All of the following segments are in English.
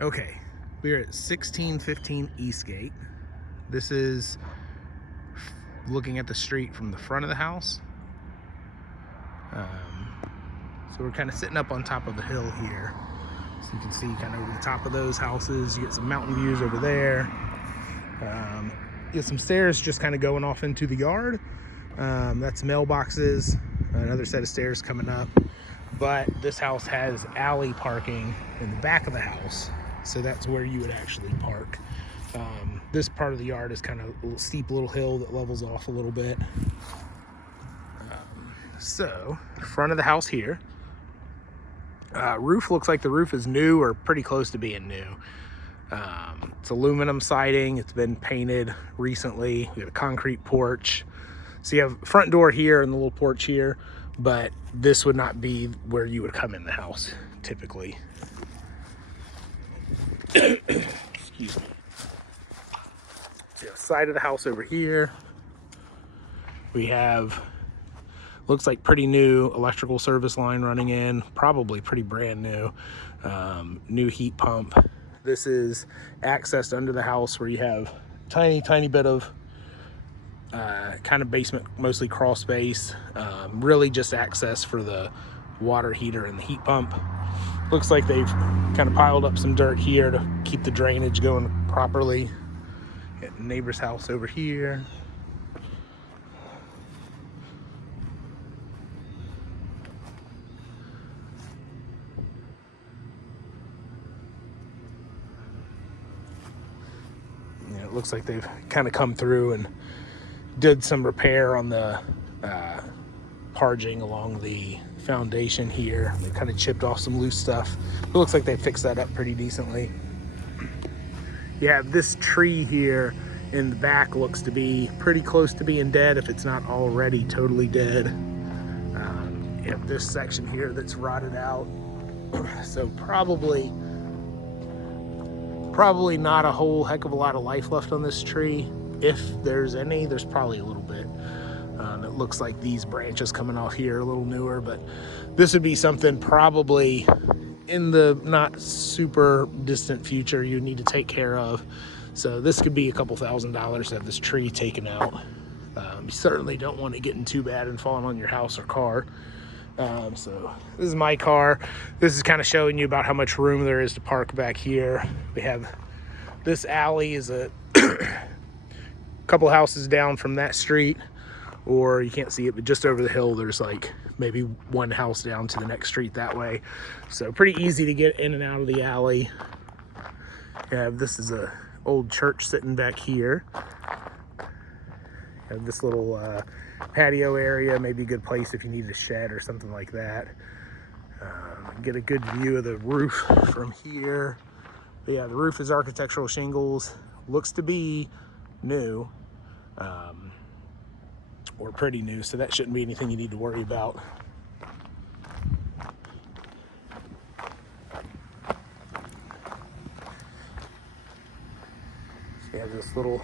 Okay, we're at 1615 Eastgate. This is looking at the street from the front of the house. So we're kind of sitting up on top of a hill here. So you can see kind of over the top of those houses. You get some mountain views over there. You get some stairs just kind of going off into the yard. That's mailboxes, another set of stairs coming up. But this house has alley parking in the back of the house. So that's where you would actually park. This part of the yard is kind of a little steep little hill that levels off a little bit. So front of the house here. Roof looks like the roof is new or pretty close to being new. It's aluminum siding. It's been painted recently. We have a concrete porch. So you have front door here and the little porch here, but this would not be where you would come in the house typically. Excuse me. So you have side of the house over here. We have, looks like pretty new electrical service line running in, probably pretty brand new. New heat pump. This is accessed under the house where you have tiny bit of kind of basement, mostly crawl space. Really just access for the water heater and the heat pump. Looks like they've kind of piled up some dirt here to keep the drainage going properly. Got the neighbor's house over here. Yeah, it looks like they've kind of come through and did some repair on the parging along the foundation here. They kind of chipped off some loose stuff. It looks like they fixed that up pretty decently. You have this tree here in the back, looks to be pretty close to being dead if it's not already totally dead. You have this section here that's rotted out. So probably not a whole heck of a lot of life left on this tree. If there's any, there's probably a little bit. It looks like these branches coming off here are a little newer, but this would be something probably in the not super distant future you need to take care of. So this could be a couple $1,000s to have this tree taken out. You certainly don't want it getting too bad and falling on your house or car. So this is my car. This is kind of showing you about how much room there is to park back here. We have this alley is a couple houses down from that street, or you can't see it, but just over the hill there's like maybe one house down to the next street that way. So pretty easy to get in and out of the alley. This is a old church sitting back here. Have this little patio area, maybe a good place if you need a shed or something like that. Get a good view of the roof from here. But yeah, the roof is architectural shingles. Looks to be new, or pretty new, so that shouldn't be anything you need to worry about. So you have this little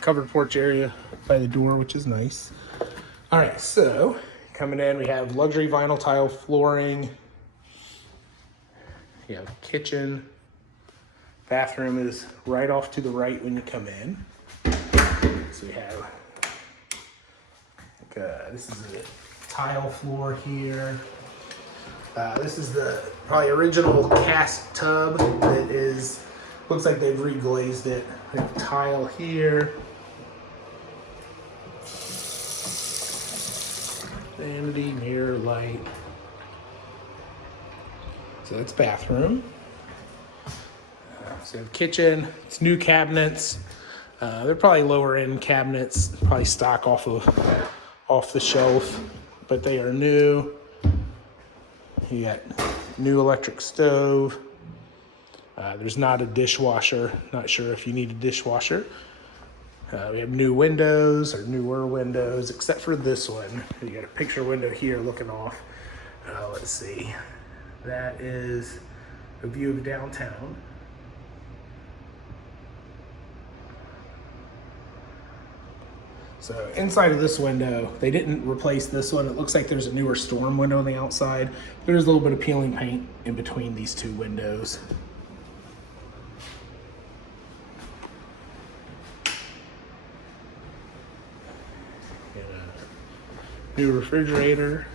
covered porch area by the door, which is nice. All right, so coming in, we have luxury vinyl tile flooring. You have kitchen. Bathroom is right off to the right when you come in. So we have, this is a tile floor here. This is the probably original cast tub that is, looks like they've reglazed it. We have tile here. Vanity, mirror, light. So that's bathroom. So we have kitchen. It's new cabinets. They're probably lower end cabinets, probably stock off the shelf, but they are new. You got new electric stove. There's not a dishwasher. Not sure if you need a dishwasher. We have new windows, or newer windows, except for this one. You got a picture window here looking off. Let's see. That is a view of downtown. So inside of this window, they didn't replace this one. It looks like there's a newer storm window on the outside. There's a little bit of peeling paint in between these two windows. New refrigerator.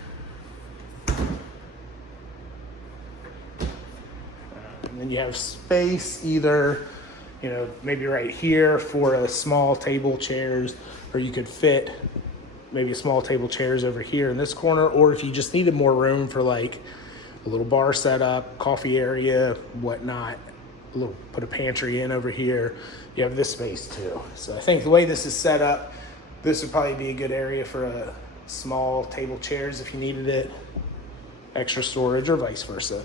And then you have space either, you know, maybe right here for a small table chairs, or you could fit maybe a small table chairs over here in this corner, or if you just needed more room for like a little bar setup, coffee area, whatnot, put a pantry in over here, you have this space too. So I think the way this is set up, this would probably be a good area for a small table chairs if you needed it, extra storage, or vice versa.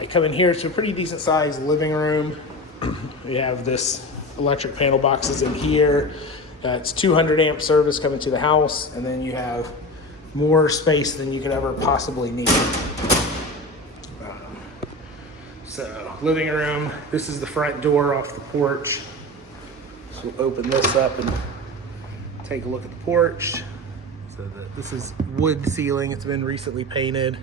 You come in here to a pretty decent sized living room. We have this electric panel boxes in here. It's 200 amp service coming to the house, and then you have more space than you could ever possibly need. So living room, this is the front door off the porch. So we'll open this up and take a look at the porch. So this is wood ceiling, it's been recently painted.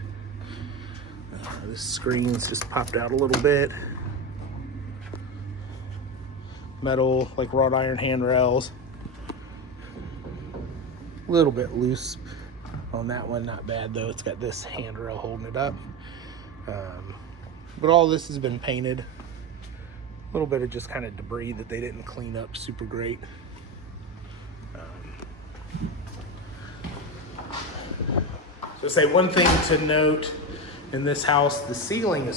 This screen's just popped out a little bit. Metal, like wrought iron handrails. A little bit loose on that one, not bad though. It's got this handrail holding it up. But all this has been painted. A little bit of just kind of debris that they didn't clean up super great. So say one thing to note in this house, the ceiling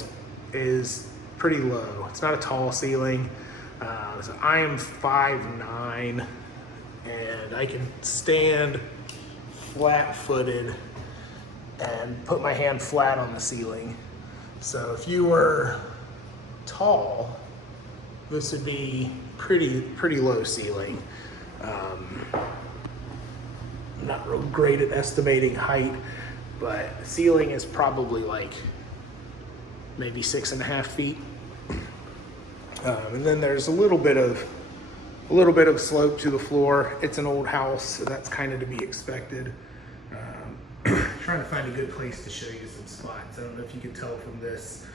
is pretty low. It's not a tall ceiling. So I am 5'9", and I can stand flat-footed and put my hand flat on the ceiling. So if you were tall, this would be pretty low ceiling. I'm not real great at estimating height, but the ceiling is probably like maybe 6.5 feet. And then there's a little bit of slope to the floor. It's an old house, so that's kind of to be expected. Trying to find a good place to show you some spots. I don't know if you can tell from this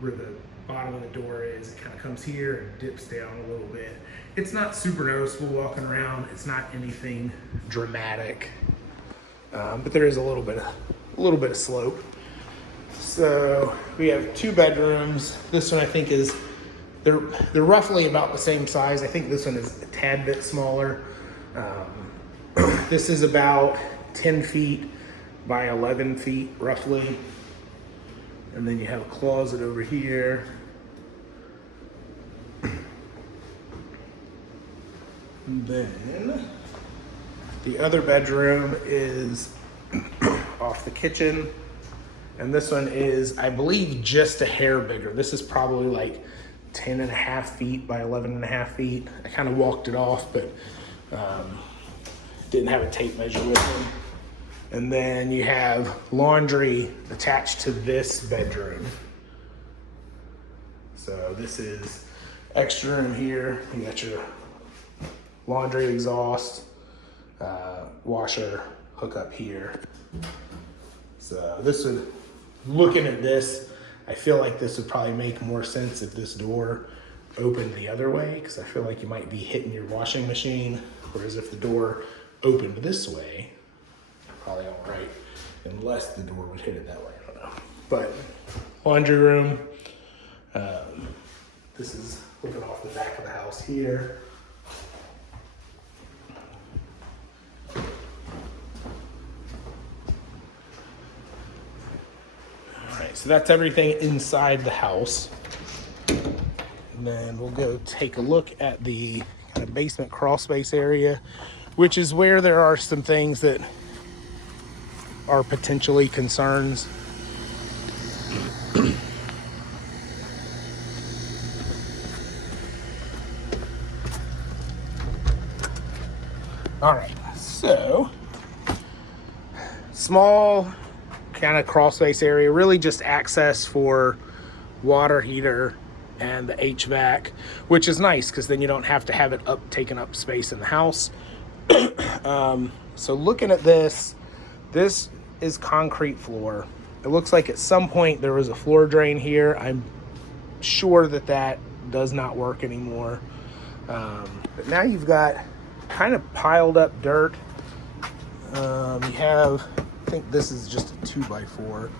where the bottom of the door is. It kind of comes here and dips down a little bit. It's not super noticeable walking around. It's not anything dramatic, but there is a little bit of slope. So we have 2 bedrooms. This one I think is they're roughly about the same size. I think this one is a tad bit smaller. This is about 10 feet by 11 feet roughly. And then you have a closet over here. And then the other bedroom is off the kitchen. And this one is, I believe, just a hair bigger. This is probably like 10.5 feet by 11.5 feet. I kind of walked it off, but didn't have a tape measure with me. And then you have laundry attached to this bedroom. So this is extra room here. You got your laundry exhaust, washer hook up here. So this would, looking at this, I feel like this would probably make more sense if this door opened the other way, because I feel like you might be hitting your washing machine, whereas if the door opened this way, probably all right, unless the door would hit it that way, I don't know. But laundry room, this is looking off the back of the house here. So that's everything inside the house. And then we'll go take a look at the kind of basement crawl space area, which is where there are some things that are potentially concerns. All right, so small kind of crawl space area, really just access for water heater and the HVAC, which is nice because then you don't have to have it taking up space in the house. So looking at this is concrete floor. It looks like at some point there was a floor drain here. I'm sure that does not work anymore. But now you've got kind of piled up dirt. You have, I think this is just a 2x4.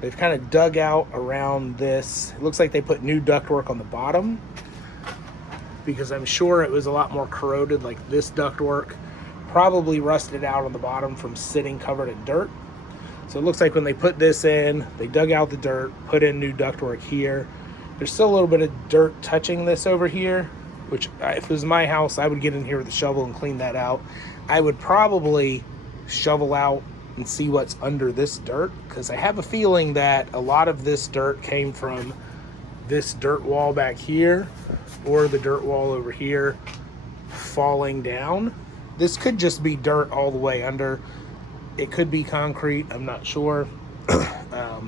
They've kind of dug out around this. It looks like they put new ductwork on the bottom, because I'm sure it was a lot more corroded, like this ductwork probably rusted out on the bottom from sitting covered in dirt. So it looks like when they put this in, they dug out the dirt, put in new ductwork here. There's still a little bit of dirt touching this over here, which if it was my house, I would get in here with a shovel and clean that out. I would probably shovel out and see what's under this dirt, because I have a feeling that a lot of this dirt came from this dirt wall back here or the dirt wall over here falling down. This could just be dirt all the way under. It could be concrete, I'm not sure. But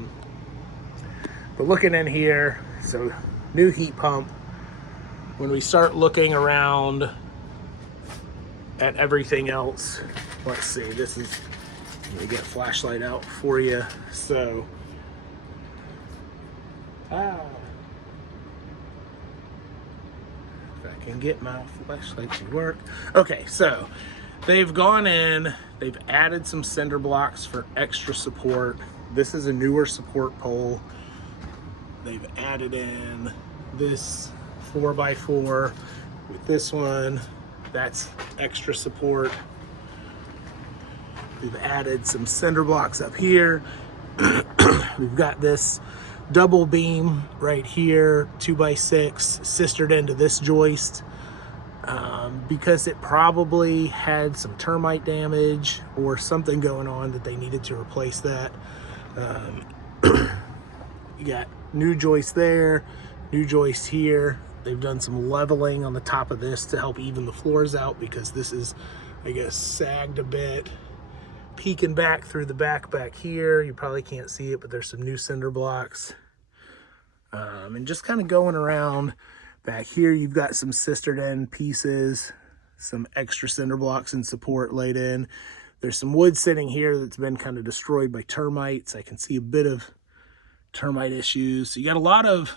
looking in here, so new heat pump. When we start looking around at everything else, let's see, this is, let me get a flashlight out for you. So, if I can get my flashlight to work. Okay, so they've gone in, they've added some cinder blocks for extra support. This is a newer support pole. They've added in this 4x4 with this one. That's extra support. We've added some cinder blocks up here. We've got this double beam right here, 2x6, sistered into this joist, because it probably had some termite damage or something going on that they needed to replace that. You got new joist there, new joist here. They've done some leveling on the top of this to help even the floors out, because this is, I guess, sagged a bit. Peeking back through the back here, you probably can't see it, but there's some new cinder blocks. And just kind of going around back here, you've got some sistered end pieces, some extra cinder blocks and support laid in. There's some wood sitting here that's been kind of destroyed by termites. I can see a bit of termite issues. So you got a lot of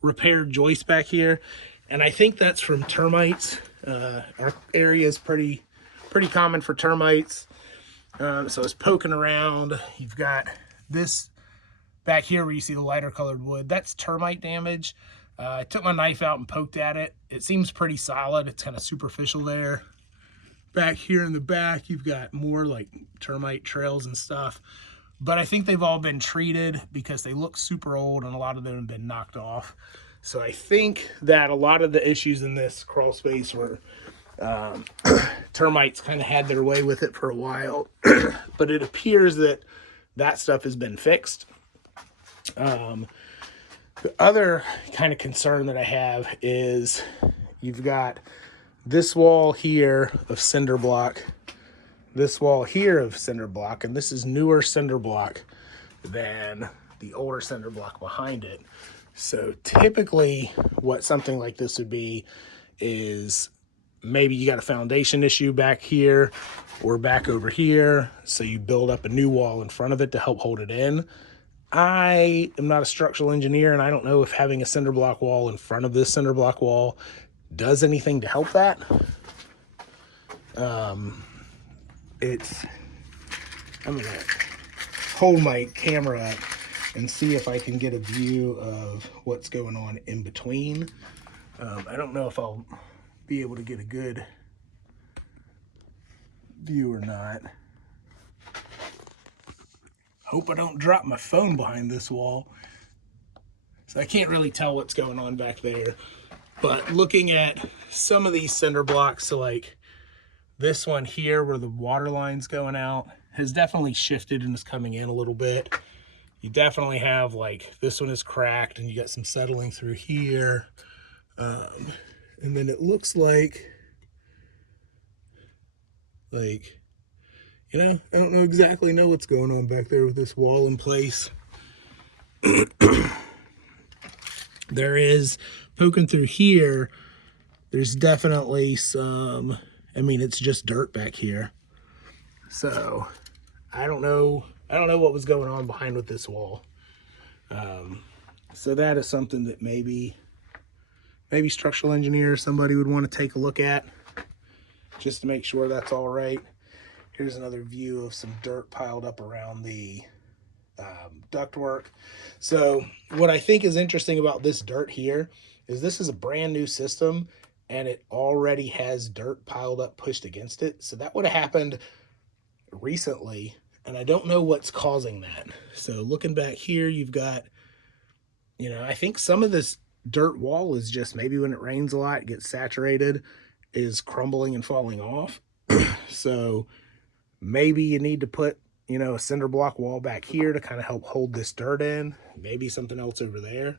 repaired joists back here, and I think that's from termites. Our area is pretty common for termites. So I was poking around. You've got this back here where you see the lighter colored wood. That's termite damage. I took my knife out and poked at it. It seems pretty solid. It's kind of superficial there. Back here in the back, you've got more like termite trails and stuff. But I think they've all been treated because they look super old and a lot of them have been knocked off. So I think that a lot of the issues in this crawl space were termites kind of had their way with it for a while. But it appears that that stuff has been fixed. The other kind of concern that I have is you've got this wall here of cinder block, this wall here of cinder block, and this is newer cinder block than the older cinder block behind it. So typically what something like this would be is maybe you got a foundation issue back here or back over here, so you build up a new wall in front of it to help hold it in. I am not a structural engineer, and I don't know if having a cinder block wall in front of this cinder block wall does anything to help that. I'm gonna hold my camera up and see if I can get a view of what's going on in between. I don't know if I'll be able to get a good view or not. Hope I don't drop my phone behind this wall. So I can't really tell what's going on back there. But looking at some of these cinder blocks, so like this one here where the water line's going out has definitely shifted and is coming in a little bit. You definitely have like this one is cracked and you got some settling through here. And then it looks like, you know, I don't exactly know what's going on back there with this wall in place. There is, poking through here, there's definitely some, I mean, it's just dirt back here. So I don't know what was going on behind with this wall. So that is something that maybe structural engineer or somebody would want to take a look at just to make sure that's all right. Here's another view of some dirt piled up around the ductwork. So what I think is interesting about this dirt here is this is a brand new system and it already has dirt piled up pushed against it. So that would have happened recently, and I don't know what's causing that. So looking back here, you've got, I think some of this dirt wall is just maybe when it rains a lot, it gets saturated, is crumbling and falling off. So maybe you need to put, a cinder block wall back here to kind of help hold this dirt in. Maybe something else over there.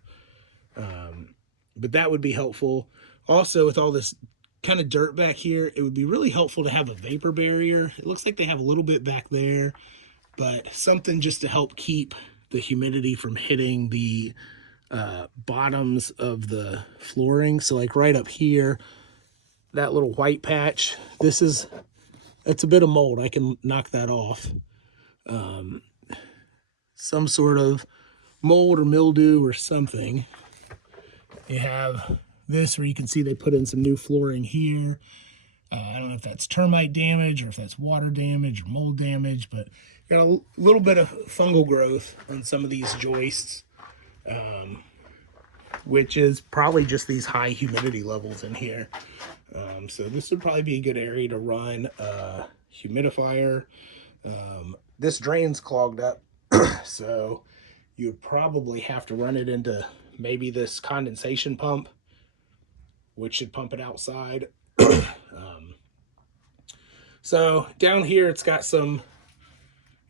But that would be helpful. Also, with all this kind of dirt back here, it would be really helpful to have a vapor barrier. It looks like they have a little bit back there, but something just to help keep the humidity from hitting the bottoms of the flooring. So like right up here, that little white patch, that's a bit of mold. I can knock that off. Some sort of mold or mildew or something. You have this where you can see they put in some new flooring here. I don't know if that's termite damage or if that's water damage or mold damage, but got a little bit of fungal growth on some of these joists, which is probably just these high humidity levels in here. So this would probably be a good area to run a humidifier. This drain's clogged up, so you'd probably have to run it into maybe this condensation pump, which should pump it outside. So down here, it's got some,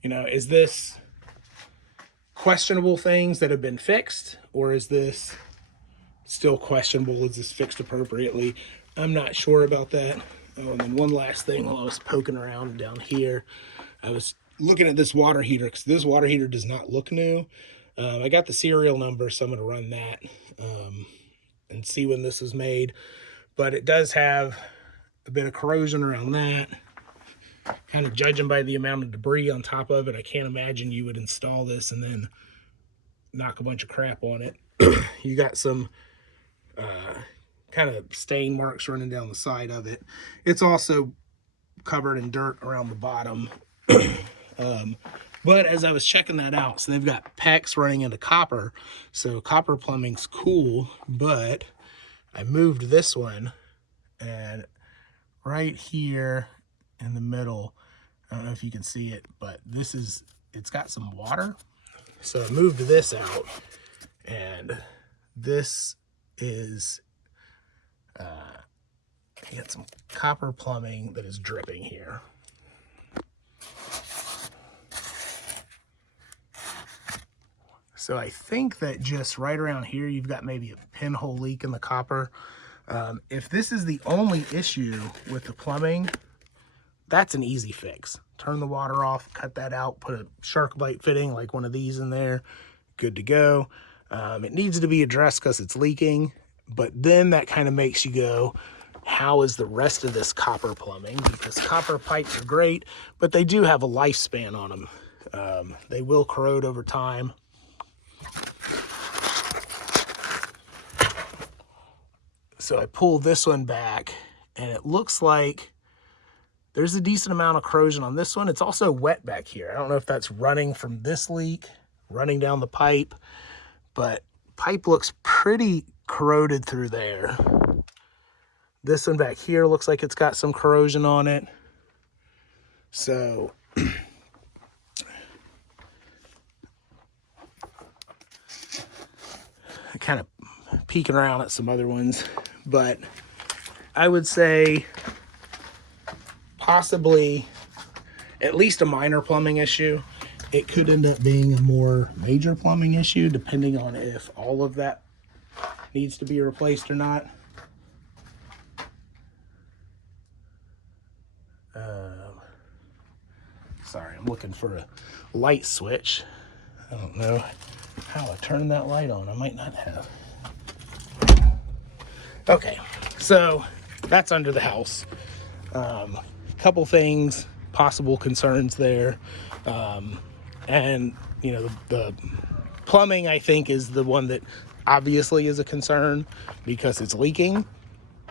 is this questionable things that have been fixed, or is this still questionable? Is this fixed appropriately? I'm not sure about that. Oh, and then one last thing, while I was poking around down here, I was looking at this water heater, because this water heater does not look new. I got the serial number, so I'm going to run that and see when this was made. But it does have a bit of corrosion around that. Kind of judging by the amount of debris on top of it, I can't imagine you would install this and then knock a bunch of crap on it. You got some kind of stain marks running down the side of it. It's also covered in dirt around the bottom. But as I was checking that out, so they've got PEX running into copper. So copper plumbing's cool, but I moved this one, and right here in the middle, I don't know if you can see it, but it's got some water. So I moved this out, and this is, you got some copper plumbing that is dripping here. So I think that just right around here, you've got maybe a pinhole leak in the copper. If this is the only issue with the plumbing, that's an easy fix. Turn the water off, cut that out, put a shark bite fitting like one of these in there, good to go. It needs to be addressed because it's leaking, but then that kind of makes you go, how is the rest of this copper plumbing? Because copper pipes are great, but they do have a lifespan on them. They will corrode over time. So I pull this one back, and it looks like there's a decent amount of corrosion on this one. It's also wet back here. I don't know if that's running from this leak, running down the pipe, but pipe looks pretty corroded through there. This one back here looks like it's got some corrosion on it. So kind of peeking around at some other ones, but I would say possibly at least a minor plumbing issue. It could end up being a more major plumbing issue depending on if all of that needs to be replaced or not. Sorry, I'm looking for a light switch. I don't know how I turned that light on. I might not have. Okay, so that's under the house. Couple things, possible concerns there. And, the plumbing, I think, is the one that obviously is a concern because it's leaking.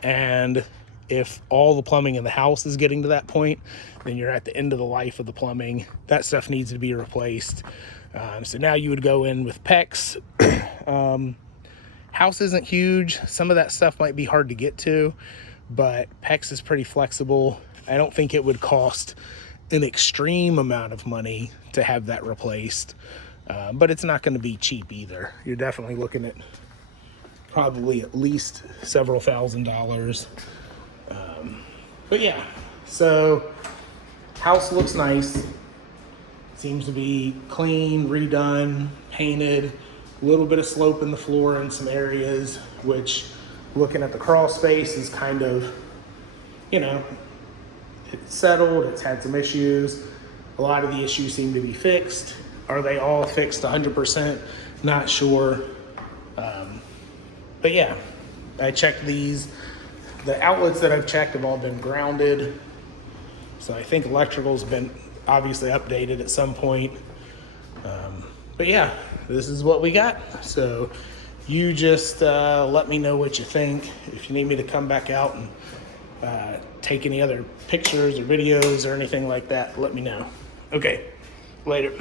And If all the plumbing in the house is getting to that point, then you're at the end of the life of the plumbing. That stuff needs to be replaced. So now you would go in with PEX. House isn't huge. Some of that stuff might be hard to get to, but PEX is pretty flexible. I don't think it would cost an extreme amount of money to have that replaced, but it's not going to be cheap either. You're definitely looking at probably at least several $1,000s. But yeah, so house looks nice. Seems to be clean, redone, painted, a little bit of slope in the floor in some areas, which looking at the crawl space is kind of, you know, it's settled, it's had some issues. A lot of the issues seem to be fixed. Are they all fixed 100%? Not sure. But yeah, I checked these. The outlets that I've checked have all been grounded. So I think electrical's been obviously updated at some point. But yeah, this is what we got. So you just let me know what you think. If you need me to come back out and take any other pictures or videos or anything like that, let me know. Okay, later.